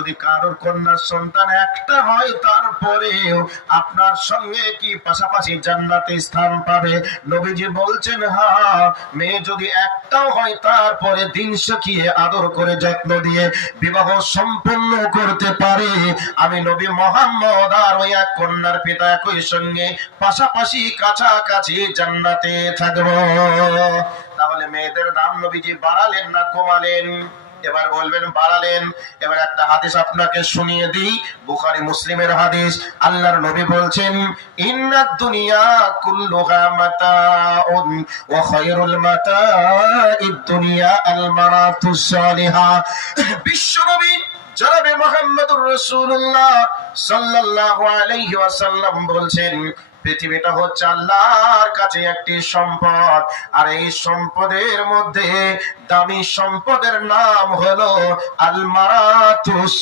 যদি কারোর কন্যা সন্তান একটা হয় তারপরেও আপনার সঙ্গে কি পাশাপাশি জান্নাতে স্থান পাবে? নবীজি বলছেন হ্যাঁ, মেয়ে যদি একটাও হয় তারপরে দিন শিখিয়ে আদর করে যত্ন দিয়ে বিবাহ সম্পূর্ণ করতে পারে, আমি নবী মুহাম্মদ আর ওই এক কন্যার পিতা একই সঙ্গে পাশাপাশি কাছাকাছি জান্নাতে থাকবো। তাহলে মেয়েদের দাম নবীজি বাড়ালেন না কমালেন? এবার বলবেন বাড়ালেন। এবার একটা হাদিস আপনাকে শুনিয়ে দিই, বুখারী মুসলিমের হাদিস। আল্লাহর নবী বলছেন, ইন্নাদ দুনিয়া কুল্লুহা মাতাউন ওয়া খায়রুল মাতাইদ দুনিয়া আল মারাতুস সালিহা। বিশ্বনবী জনাবে মুহাম্মদুর রাসূলুল্লাহ সাল্লাল্লাহু আলাইহি ওয়াসাল্লাম বলছেন, পৃথিবীটা হচ্ছে আল্লাহর কাছে একটি সম্পদ, আর এই সম্পদের মধ্যে দামি সম্পদের নাম হলো আল মারাতুস